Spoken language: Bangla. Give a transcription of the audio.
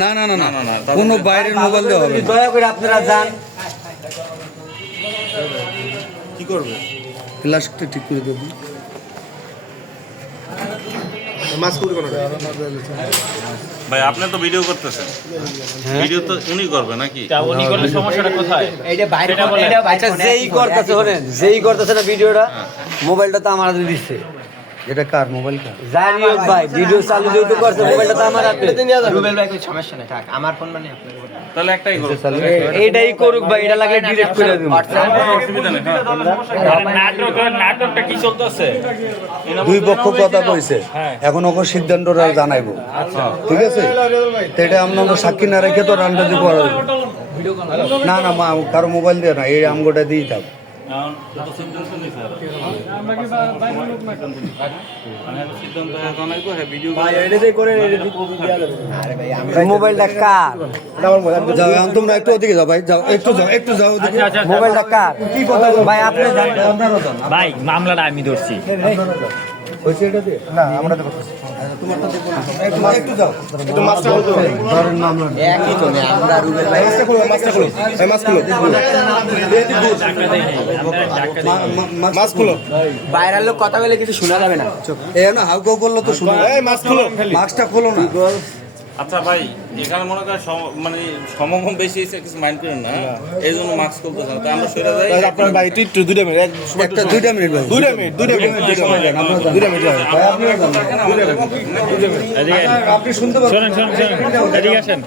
না না না না না কোনো বাইরের মোবাইল দিয়ে হবে না। দয়া করে আপনারা যান। কি করবে? ফ্ল্যাশটা ঠিক করে দেবো। মাস্ক করে কোনো ভাই আপনি তো ভিডিও করতেছেন, ভিডিও তো উনি করবে নাকি? উনি করলে সমস্যাটা কোথায়? এইটা বাইরে আচ্ছা যেই করতেছে শোনেন, যেই করতেছে না ভিডিওটা, মোবাইলটা তো আমার হাতে দিচ্ছে। এটা কার মোবাইল কার? জানি হোক ভাই, ভিডিও চালু যেহেতু করছে, মোবাইলটা তো আমার হাতে। রুবেল ভাই কোনো সমস্যা নেই, থাক আমার ফোন মানে আপনার ফোন। তাহলে একটাই করো, এইটাই করুক ভাই, এটা লাগলে ডিলিট করে দেব। অসুবিধা নেই। নাটকটা কি চলতেছে? দুই পক্ষ কথা কইছে, এখন ওকে সিদ্ধান্তটা জানাইবো। ঠিক আছে, তো এটা আমরা সাক্ষী না রেখে তো রান্না দিব। না না মা কারো মোবাইল দিয়ে না, এই আমগোটা দিয়ে থাক। মোবাইলটা কার? যাও এখন তোমরা একটু ওদিকে যাও ভাই, যাও একটু যাও, একটু যাও ওদিকে। মোবাইলটা কার? কি কথা ভাই আপনি জানেন? আপনারও জান। ভাই মামলাটা আমি ধরছি। হয়েছে এটা দিয়ে? না আমরা তো করতেছি। তোমারটা দেখো না, একটু যাও। একটু মাস্কটা খুলতে হবে। ধরেন মামলা একই তো না, আমরা রুবেল ভাই মাস্কটা খুলো, মাস্কটা খুলো। এই মাস্ক খুলো। মাস্ক খুলো। বাইরের লোক কথা বলে কিছু শোনা যাবে না। এ না হাউকাউ করলো তো শুনো। এই মাস্ক খুলো। মাস্কটা খোলো না। আচ্ছা ভাই, এখানে মনে করেন মানে সমাগম বেশি এসে কিছু মাইন্ড করেন না, এই জন্য মাস্ক খুলতেছেন। তো আমরা সরে যাই। আপনার ভাই একটু 2 মিনিট একটা 2 মিনিট ভাই। 2 মিনিট 2 মিনিট ভাই আপনিও যান। আপনি শুনতে পাচ্ছেন? শোনেন, এদিকে আসেন।